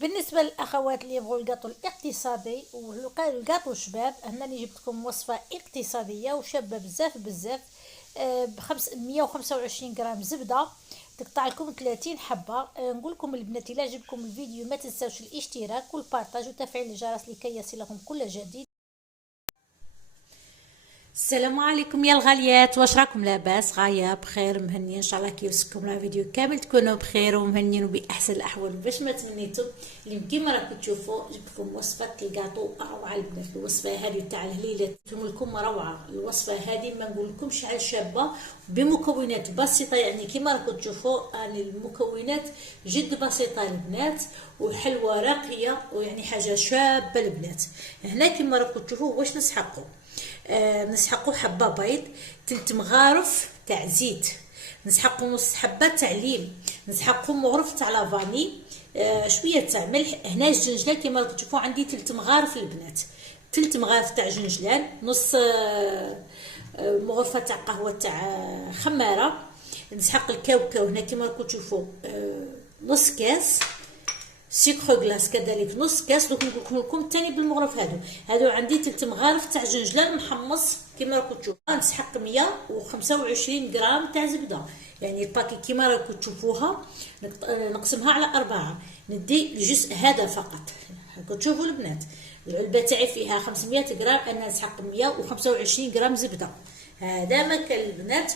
بالنسبه للاخوات اللي يبغوا الكاطو الاقتصادي والكاطو شباب، هنا جبت لكم وصفه اقتصاديه وشابه بزاف بزاف. بخمس 125 غرام زبده، تقطع لكم 30 حبه. نقول لكم البنات الا عجبكم الفيديو ما تنساوش الاشتراك والبارطاج وتفعيل الجرس لكي يصلكم كل جديد. السلام عليكم يا الغاليات، واش راكم؟ لاباس؟ غايه بخير مهنيه ان شاء الله. كيوصلكم لا فيديو كامل تكونوا بخير ومهنيين وباحسن الاحوال باش ما تمنيتوا. اليوم كيما راكم تشوفوا جبت لكم وصفه الكاطو روعه البنات. الوصفه هذه تاع الهليله تكون لكم روعه. الوصفه هذه ما نقول لكم شحال شابه بمكونات بسيطه، يعني كيما راكم تشوفوا يعني المكونات جد بسيطه البنات وحلوه راقيه ويعني حاجه شابه البنات. هنا كيما راكم تشوفوا واش نسحقوا. نسحقوا حبه بيض، 3 مغارف تاع زيت، نسحقوا نص حبه تاع ليم، نسحقوا مغرف تاع لافاني، شويه تاع ملح. هنا الجنجلان كما راكم تشوفوا عندي 3 مغارف البنات، 3 مغارف تاع جنجلان، نص مغرفه تاع قهوه تاع خماره. نسحق الكاوكاو هنا كما راكم تشوفوا نص كاس سكر غلاس، كذلك نص كاس. دوك نقول لكم ثاني بالمغرف. هادو عندي 3 مغارف تاع جنجلان محمص كيما راكم تشوفوا. نسحق 125 غرام تاع زبده، يعني الباكي كيما راكم تشوفوها نقسمها على 4. ندي الجزء هذا فقط. راكم تشوفوا البنات العلبه تاعي فيها 500 غرام، انا نسحق 125 غرام زبده. هذا مكان البنات.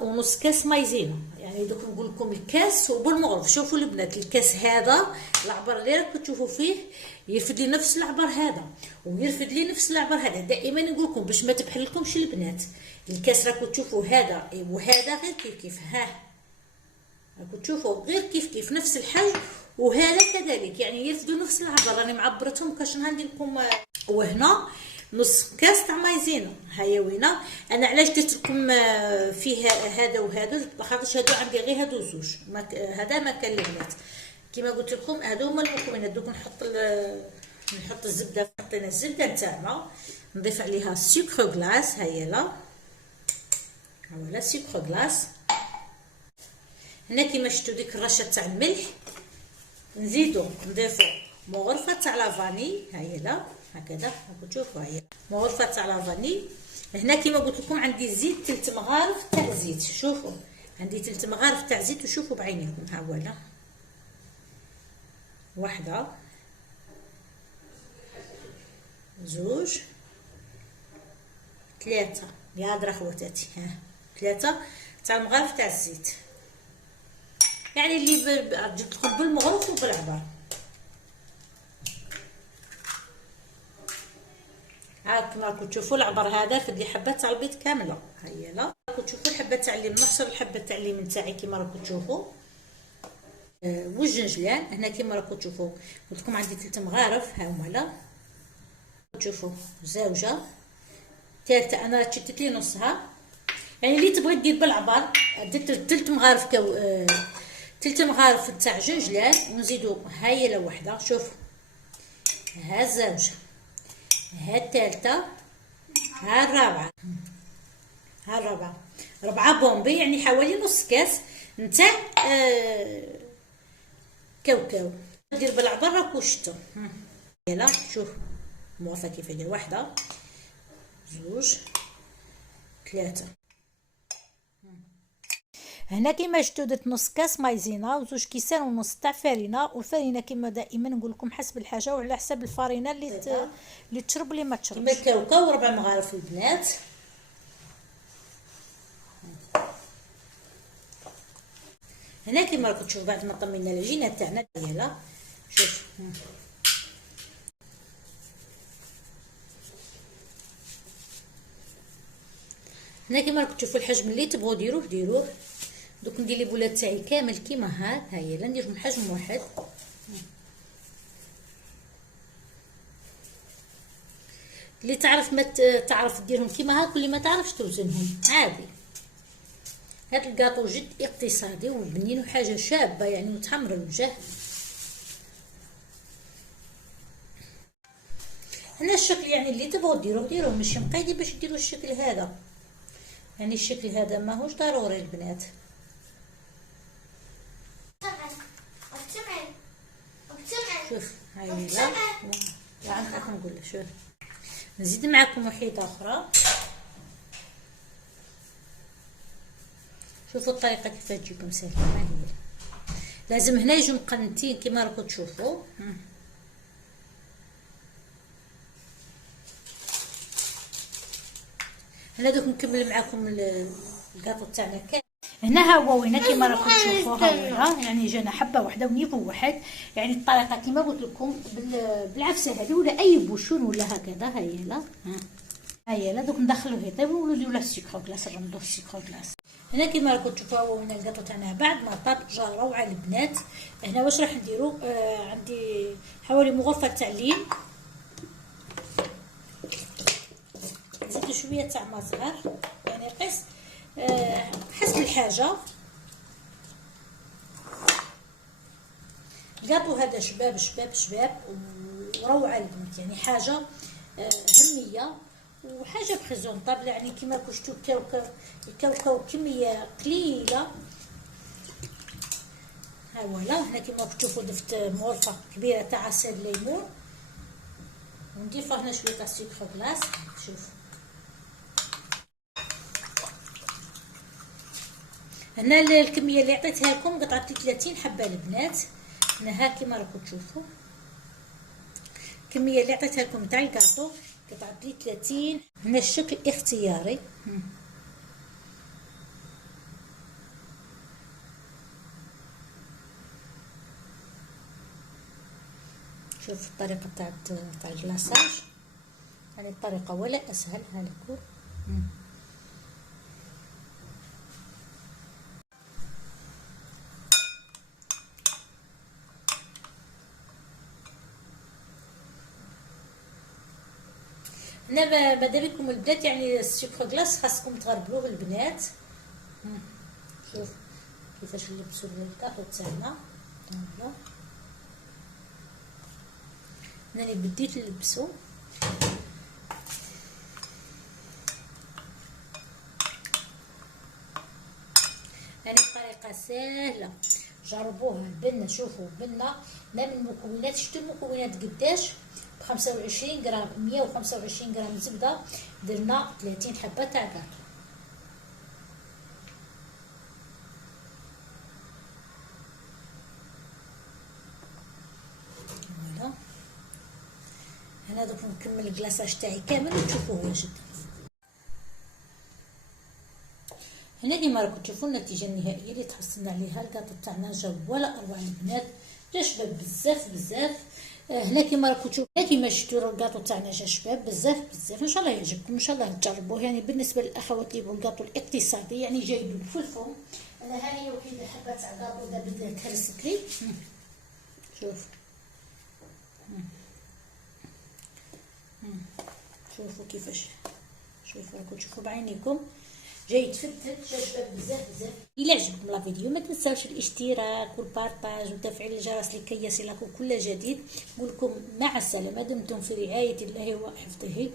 ونص كاس مايزينا، يعني دوك نقول لكم الكاس وبالمغرف. شوفوا البنات الكاس هذا العبر اللي راكم تشوفوا فيه يرفد لي نفس العبر هذا ويرفد لي نفس العبر هذا. دائما نقول لكم باش ما تبحلكمش البنات. الكاس راكم تشوفوا هذا وهذا غير كيف ها، راكم تشوفوا غير كيف نفس الحجم، وهذا كذلك يعني يرفدوا نفس العبر. راني معبرتهم كاش ندير لكم. وهنا نص كاس تاع مايزينا هيا وينه. انا علاش درت لكم فيه هذا وهذا خاطرش هادو عندي غير هادو زوج، هذا ما كان البنات. كما قلت لكم هادو هما المكونات. دوك نحط الزبده. حطينا الزبده نتاعنا، نضيف عليها سكر غلاس. هيا لا فوالا سكر غلاس. هنا كما شفتوا ديك الرشه تاع الملح. نزيدو نضيفو مغرفه تاع لافاني. هيا لا هكذا راكم تشوفوا هي مغرفه تاع لافاني. هنا كما قلت لكم عندي زيت 3 مغارف تاع زيت. شوفوا عندي 3 مغارف تاع زيت وشوفوا بعينيكم. ها ولا واحده، زوج، 3 يا درا خواتاتي. ها 3 تاع المغارف تاع الزيت، يعني اللي جبت لكم بالمغرف وبالعبار. كما راكم تشوفوا العبر هذا فد لي حبه تاع البيض كامله. هيا لا راكم تشوفوا الحبه تاع الليم، نحصر الحبه تاع الليم نتاعي كما راكم تشوفوا. والجنجلان هنا كما راكم تشوفوا قلت لكم عندي 3 مغارف. ها هما لا تشوفوا زوجه، ثالثه انا شتت لي نصها. يعني اللي تبغي دير بالعبر درت 3 مغارف 3 مغارف تاع جنجلان ونزيدوا هاي لا وحده. شوفوا ها الزوجه، ها الثالثه، ها الرابعه، ها الرابعه، 4 بومبي يعني حوالي نص كاس نتاع كاوكاو. ندير بالعبر راكو شفتوا. يلا شوف موافقه كيف ندير. واحده، زوج، 3. هنا كيما شفتوا درت نص كاس مايزينا وزوج كيسان ونص تاع فرينه. والفرينه كيما دائما نقول لكم حسب الحاجه وعلى حسب الفرينه اللي تشرب واللي ما تشربش. كيما كاوكاو 4 مغارف البنات. هنا كيما راكم تشوفوا بعد ما طمينا العجينه تاعنا ديالها. شوف هنا كيما راكم تشوفوا الحجم اللي تبغوا ديروه. دوك ندير لي بولات تاعي كامل كيما هاي لا نديرهم حجم واحد. اللي تعرف ما تعرف ديرهم كيما هاك واللي ما تعرفش توزنهم عادي. هاد الكاطو جد اقتصادي وبنين وحاجه شابه يعني متحمر الوجه. هنا الشكل يعني اللي تبغوا ديروه ماشي مقيدين باش ديروا الشكل هذا، يعني الشكل هذا ماهوش ضروري البنات. شوف هايله. راح نقول لك شوف نزيد معكم وحيده اخرى. شوفوا الطريقه كيف تجيكم سهله. ما هي لازم هنا يجوا مقنتين كما راكم تشوفوا. هنا دوك نكمل معكم الكاطو تاعنا كامل. هنا ها هو وين كما راكم تشوفوا ها يعني جانا حبه واحده ونيفو واحد. يعني الطريقه كما قلت لكم بالعفسه هذه ولا اي بوشون ولا هكذا. هيا هيا دوك ندخلوه يطيب ونوليو له السكر كلاص. نرمدوه السكر كلاص. هنا كما راكم تشوفوا هو هنا الكاطو تاعنا بعد ما طاب جا روعه البنات. هنا واش راح نديرو؟ عندي حوالي مغرفه تاع اللين، نزيد شويه تاع ما صغار يعني قيس حسب الحاجه. الكاطو هذا شباب شباب شباب وروعه البنات، يعني حاجه هميه وحاجه بريزونطابل. يعني كيما راكم شفتوا الكاوكاو كميه قليله. ها فوالا. هنا كيما راكم تشوفوا ضفت مغرفه كبيره تاع عصير الليمون ونضيف هنا شويه تاع سكر كلاص. شوف هنا الكميه اللي عطيتها لكم قطعت لي 30 حبه البنات. هنا ها كيما راكم تشوفوا الكميه اللي عطيتها لكم تاع الكاطو قطعت لي 30. هنا الشكل اختياري. شوف الطريقه تاع الكلاصاج، هذه الطريقه ولا اسهل. هلكم هنا ماذا بكم البنات. يعني السكر كلاص خاصكم تغربلوه البنات. شوف كيفاش نلبسوا الكاطو تاعنا. هنا بديت نلبسو. يعني طريقه سهله جربوها. بنا شوفوا بنا ما من المكونات. شفتوا المكونات قداش؟ ب 25 غرام 125 غرام زبده درنا 30 حبه تاع كاطو. فوالا. هنا دوك نكمل الكلاصاج تاعي كامل وتشوفوه واش درت. هنا كيما راكم تشوفوا النتيجه النهائيه اللي تحصلنا عليها. الكاطو تاعنا جا ولا اروع البنات، جا شباب بزاف بزاف. هنا كيما راكم تشوفوا كيما شفتوا الكاطو تاعنا جا شباب بزاف بزاف. ان شاء الله يعجبكم، ان شاء الله تجربوه. يعني بالنسبه للاخوات اللي يبغوا الكاطو الاقتصادي يعني جايبين في الفم. انا ها هي وحده حبه تاع كاطو بدلتها لي. شوف شوفوا كيفاش. شوفوا راكم تشوفوا بعينيكم جاي يتفتت. جا شباب بزاف بزاف. الى عجبكم لا فيديو ما تنساوش الاشتراك والبارطاج وتفعيل الجرس لكي يصلكم كل جديد. نقول لكم مع السلامه، دمتم في رعايه الله وحفظه.